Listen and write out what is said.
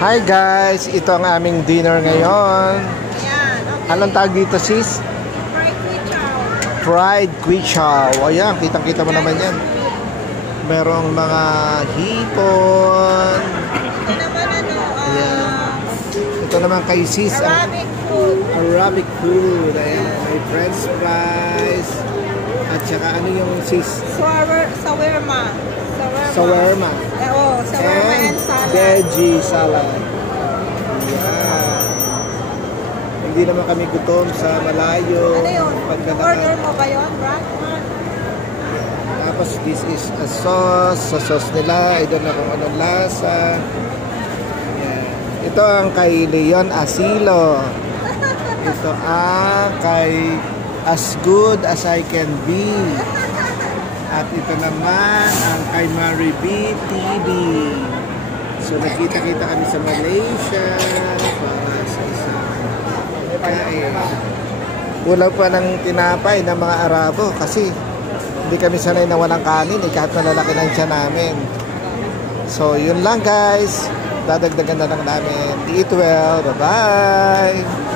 Hi guys, ito ang aming dinner ngayon. Ayan, okay. Anong tawag dito sis? Fried kwichaw. Fried kwichaw. Ayan, kitang-kita mo naman yan. Merong mga hipon. Ito naman Ayan. Ito naman kay sis. Arabic food. Arabic food. Ayan, may french fries. At saka ano yung sis? Shawarma. Shawarma. Shawarma and salad. Veggie salad. Yeah. Hindi naman kami gutom sa malayo. Ano yun? Order mo ba yun, Brad? Tapos this is a sauce. Sa sauce nila, I don't know kung anong lasa. Yeah. Ito ang kay Leon Asilo. Ito ang kay As Good As I Can Be. At ito naman ang kay Mary B. TV. So nakita-kita kami sa Malaysia para sa isang kain. Kulang pa ng tinapay ng mga Arabo kasi hindi kami sanay na walang kanin kahit malalaki ng tiyan namin. So yun lang guys. Dadagdagan na lang namin. Eat well. Bye-bye!